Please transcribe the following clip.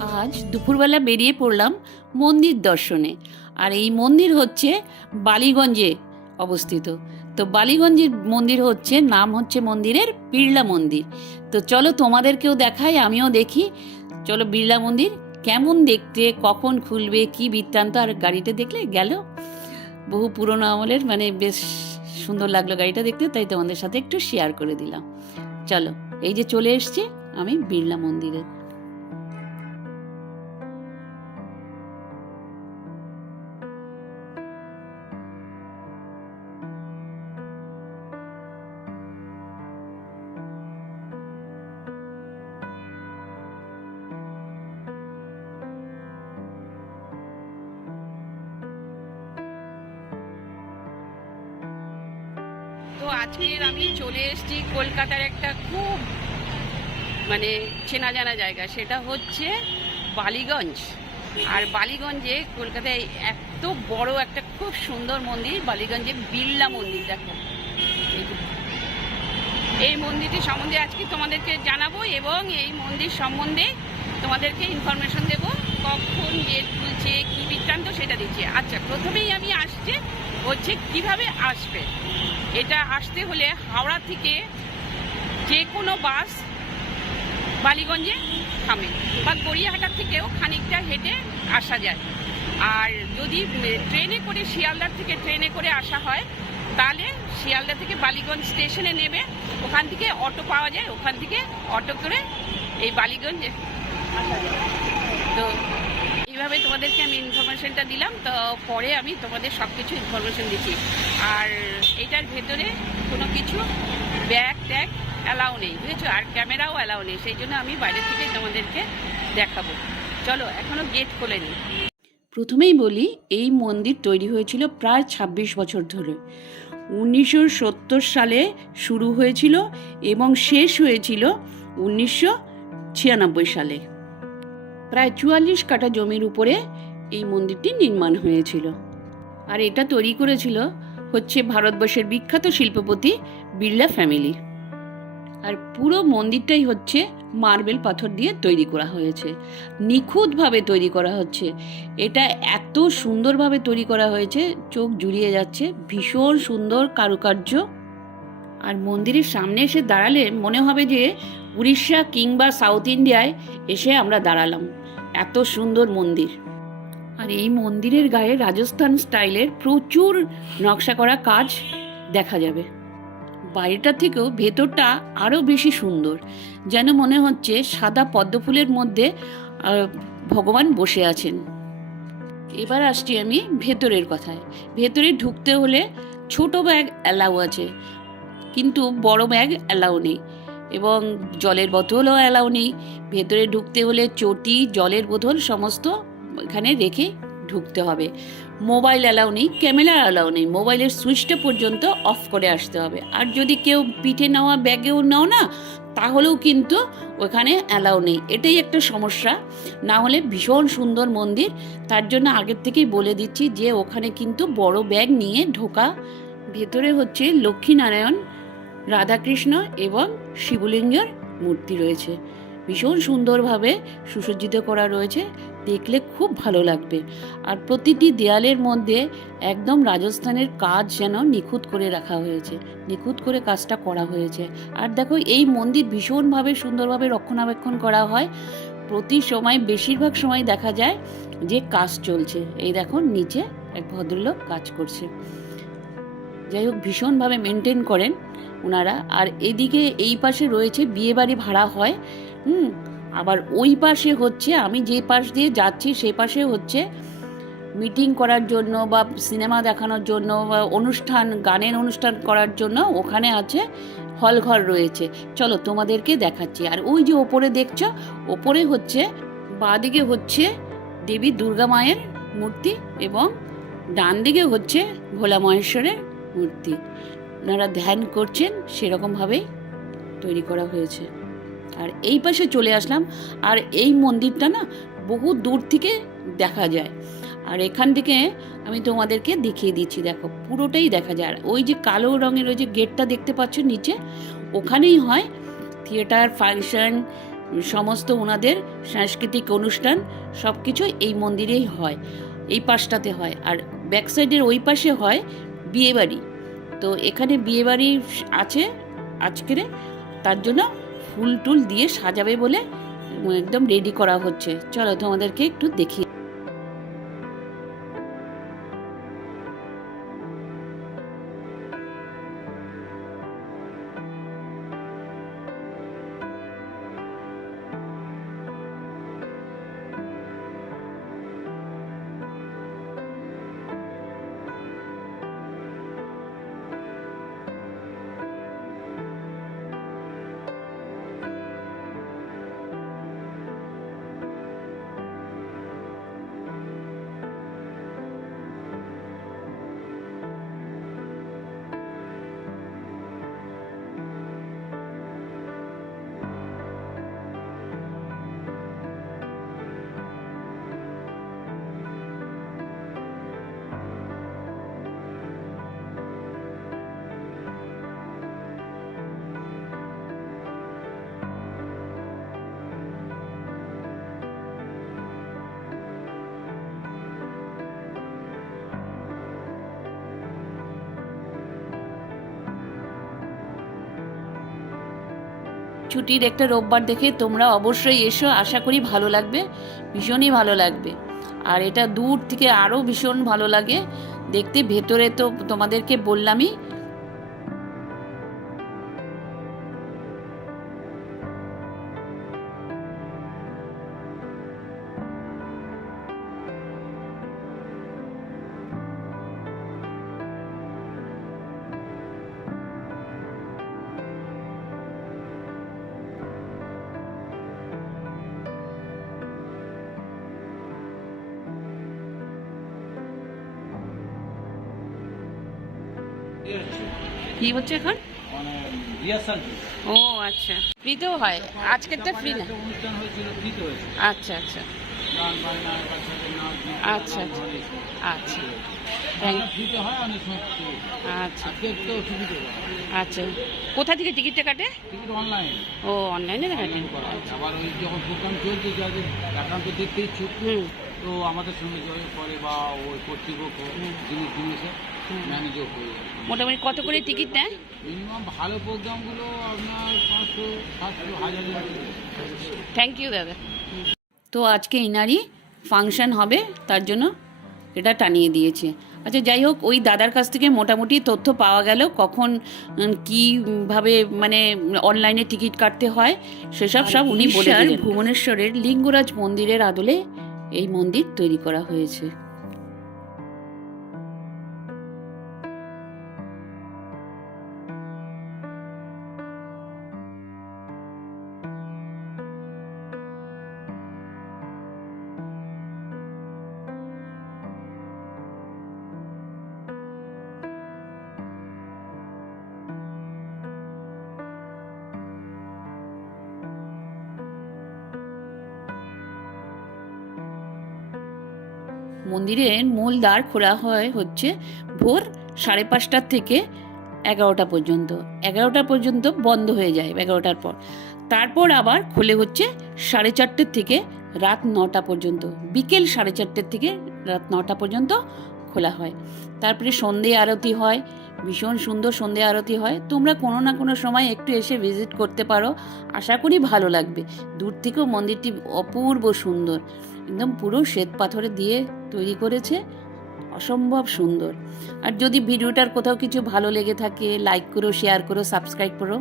আজ দুপুরবেলা বেরিয়ে পড়লাম মন্দির দর্শনে। আর এই মন্দির হচ্ছে বালিগঞ্জে অবস্থিত। তো বালিগঞ্জের মন্দির হচ্ছে, নাম হচ্ছে মন্দিরের বিড়লা মন্দির। তো চলো তোমাদেরকেও দেখাই, আমিও দেখি। চলো বিড়লা মন্দির কেমন দেখতে, কখন খুলবে, কি বৃত্তান্ত। আর গাড়িটা দেখলে গেল, বহু পুরনো আমলের, মানে বেশ সুন্দর লাগলো গাড়িটা দেখতে, তাই তোমাদের সাথে একটু শেয়ার করে দিলাম। চলো, এই যে চলে এসছি আমি বিড়লা মন্দিরে। তো আজকের আমি চলে এসেছি কলকাতার একটা খুব চেনা জানা জায়গা, সেটা হচ্ছে বালিগঞ্জ। আর বালিগঞ্জে কলকাতায় এত বড় একটা খুব সুন্দর মন্দির, বালিগঞ্জে বিড়লা মন্দির। দেখো, এই মন্দিরটি সম্বন্ধে আজকে তোমাদেরকে জানাবো এবং এই মন্দির সম্বন্ধে তোমাদেরকে ইনফরমেশন দেব, কখন গেট খুলছে, কী বৃত্তান্ত সেটা দিচ্ছে। আচ্ছা, প্রথমেই আমি আসছে হচ্ছে কিভাবে আসবে। এটা আসতে হলে হাওড়া থেকে যে কোনো বাস বালিগঞ্জে থামে, বা গড়িয়াহাটার থেকেও খানিকটা হেঁটে আসা যায়। আর যদি ট্রেনে করে, শিয়ালদার থেকে ট্রেনে করে আসা হয়, তাহলে শিয়ালদা থেকে বালিগঞ্জ স্টেশনে নেবে, ওখান থেকে অটো পাওয়া যায়, ওখান থেকে অটো করে এই বালিগঞ্জ আসা যায়। তো এইভাবে তোমাদেরকে আমি ইনফরমেশনটা দিলাম। তো পরে আমি তোমাদের সব কিছু ইনফরমেশন দিচ্ছি। আর এইটার ভেতরে কোনো কিছু ব্যাগ ট্যাগ অ্যালাউ নেই, বুঝেছো, আর ক্যামেরাও অ্যালাউ নেই, সেই জন্য আমি বাইরে থেকে তোমাদেরকে দেখাবো। চলো, এখনো গেট খোলেনি। প্রথমেই বলি, এই মন্দির তৈরি হয়েছিল প্রায় ২৬ বছর ধরে। ১৯৭০ সালে শুরু হয়েছিল এবং শেষ হয়েছিল ১৯৯৬ সালে। প্রায় ৪৪ কাঠা জমির উপরে এই মন্দিরটি নির্মাণ হয়েছিল। আর এটা তৈরি করেছিল হচ্ছে ভারতবর্ষের বিখ্যাত শিল্পপতি বিড়লা ফ্যামিলি। আর পুরো মন্দিরটাই হচ্ছে মার্বেল পাথর দিয়ে তৈরি করা হয়েছে, নিখুঁতভাবে তৈরি করা হচ্ছে। এটা এত সুন্দরভাবে তৈরি করা হয়েছে, চোখ জুড়িয়ে যাচ্ছে, ভীষণ সুন্দর কারুকার্য। আর মন্দিরের সামনে এসে দাঁড়ালে মনে হবে যে উড়িষ্যা কিংবা সাউথ ইন্ডিয়ায় এসে আমরা দাঁড়ালাম, এত সুন্দর মন্দির। আর এই মন্দিরের গায়ে রাজস্থান স্টাইলের প্রচুর নকশা করা কাজ দেখা যাবে। বাইরেটা থেকেও ভেতরটা আরও বেশি সুন্দর, যেন মনে হচ্ছে সাদা পদ্মফুলের মধ্যে ভগবান বসে আছেন। এবার আসছি আমি ভেতরের কথায়। ভেতরে ঢুকতে হলে ছোট ব্যাগ অ্যালাউ আছে, কিন্তু বড় ব্যাগ অ্যালাউ নেই, এবং জলের বোতলও অ্যালাউ নেই। ভেতরে ঢুকতে হলে চটি, জলের বোতল সমস্ত এখানে রেখে ঢুকতে হবে। মোবাইল অ্যালাউ নেই, ক্যামেরা অ্যালাউ নেই, মোবাইলের সুইচটা পর্যন্ত অফ করে আসতে হবে। আর যদি কেউ পিঠে নেওয়া ব্যাগেও নাও না, তাহলেও কিন্তু ওখানে অ্যালাউ নেই। এটাই একটা সমস্যা। না হলে ভীষণ সুন্দর মন্দির, তার জন্য আগের থেকেই বলে দিচ্ছি যে ওখানে কিন্তু বড় ব্যাগ নিয়ে ঢোকা। ভেতরে হচ্ছে লক্ষ্মীনারায়ণ, রাধাকৃষ্ণ এবং শিবলিঙ্গের মূর্তি রয়েছে, ভীষণ সুন্দরভাবে সুসজ্জিত করা রয়েছে, দেখলে খুব ভালো লাগবে। আর প্রতিটি দেয়ালের মধ্যে একদম রাজস্থানের কাজ যেন নিখুঁত করে রাখা হয়েছে, নিখুঁত করে কাজটা করা হয়েছে। আর দেখো, এই মন্দির ভীষণভাবে সুন্দরভাবে রক্ষণাবেক্ষণ করা হয়। প্রতি সময়, বেশিরভাগ সময় দেখা যায় যে কাজ চলছে। এই দেখো, নিচে এক ভদ্রলোক কাজ করছে। যাই হোক, ভীষণভাবে মেনটেন করেন ওনারা। আর এদিকে এই পাশে রয়েছে বিয়েবাড়ি ভাড়া হয়। আবার ওই পাশে হচ্ছে, আমি যে পাশ দিয়ে যাচ্ছি সেই পাশে হচ্ছে মিটিং করার জন্য বা সিনেমা দেখানোর জন্য বা অনুষ্ঠান, গানের অনুষ্ঠান করার জন্য ওখানে আছে হল ঘর রয়েছে। চলো তোমাদেরকে দেখাচ্ছি। আর ওই যে ওপরে দেখছো, ওপরে হচ্ছে বাঁদিকে হচ্ছে দেবী দুর্গা মায়ের মূর্তি এবং ডান দিকে হচ্ছে ভোলা মহেশ্বরের মূর্তি। ওনারা ধ্যান করছেন, সেরকমভাবেই তৈরি করা হয়েছে। আর এই পাশে চলে আসলাম। আর এই মন্দিরটা না বহু দূর থেকে দেখা যায়। আর এখান থেকে আমি তোমাদেরকে দেখিয়ে দিচ্ছি, দেখো পুরোটাই দেখা যায়। আর ওই যে কালো রঙের ওই যে গেটটা দেখতে পাচ্ছ নিচে, ওখানেই হয় থিয়েটার, ফাংশন, সমস্ত ওনাদের সাংস্কৃতিক অনুষ্ঠান সব কিছু এই মন্দিরেই হয়, এই পাশটাতে হয়। আর ব্যাক সাইডের ওই পাশে হয় বিয়েবাড়ি। তো এখানে বিয়েবাড়ি আছে আজকের, তার জন্য ফুল টুল দিয়ে সাজাবে বলে একদম রেডি করা হচ্ছে। চলো তোমাদেরকে একটু দেখি। ছুটির একটা রোববার দেখে তোমরা অবশ্যই এসো, আশা করি ভালো লাগবে, ভীষণই ভালো লাগবে। আর এটা দূর থেকে আরও ভীষণ ভালো লাগে দেখতে। ভেতরে তো তোমাদেরকে বললামই। কি হচ্ছে এখন? মানে রিহার্সাল। ও আচ্ছা, ফ্রিতেও হয়? আজকেরটা ফ্রি না? অনুষ্ঠান হয়েছিল, ফ্রিতে হয়েছে। আচ্ছা আচ্ছা গান বাজনা, বাচ্চাদের নাচ, আচ্ছা আচ্ছা ফ্রিতে হয়, অনেক সময় আচ্ছা আজকে তো টিকিটে আচ্ছা। কোথা থেকে টিকিটটা কাটে? Ticket online. ও অনলাইনে কাটে। আবার ওই যখন প্রোগ্রাম চলছে যাদের একান্ত দেখতে ইচ্ছুক, হুম তো আমাদের সঙ্গে যোগাযোগ করে বা ওই কর্তৃপক্ষ জিনিসে ম্যানেজও হয়ে যায়। মোটামুটি কত করে টিকিট নেয়? মিনিমাম ভালো প্রোগ্রামগুলো আপনার 500, 700, 1000। থ্যাংক ইউ দাদা। তো আজকে ইনারই ফাংশন হবে, তার জন্য এটা টানিয়ে দিয়েছে। আচ্ছা যাই হোক, ওই দাদার কাছ থেকে মোটামুটি তথ্য পাওয়া গেল কখন কীভাবে মানে অনলাইনে টিকিট কাটতে হয় সেসব সব উনি বলে দিলেন। ভুবনেশ্বরের লিঙ্গরাজ মন্দিরের আদলে এই মন্দির তৈরি করা হয়েছে। মন্দিরের মূল দ্বার খোলা হয় হচ্ছে ভোর 5:30 থেকে 11টা পর্যন্ত। 11টা পর্যন্ত বন্ধ হয়ে যায় 11টার পর। তারপর আবার খোলে হচ্ছে 4:30 থেকে রাত 9টা পর্যন্ত। বিকেল 4:30 থেকে রাত 9টা পর্যন্ত খোলা হয়। তারপরে সন্ধে আরতি হয়, ভীষণ সুন্দর সন্ধে আরতি হয়। তোমরা কোনো না কোনো সময় একটু এসে ভিজিট করতে পারো, আশা করি ভালো লাগবে। দূর থেকেও মন্দিরটি অপূর্ব সুন্দর, একদম পুরো শ্বেত পাথরে দিয়ে তৈরি করেছে, অসম্ভব সুন্দর। আর যদি ভিডিওটার কোথাও কিছু ভালো লেগে থাকে, লাইক করো, শেয়ার করো, সাবস্ক্রাইব করো।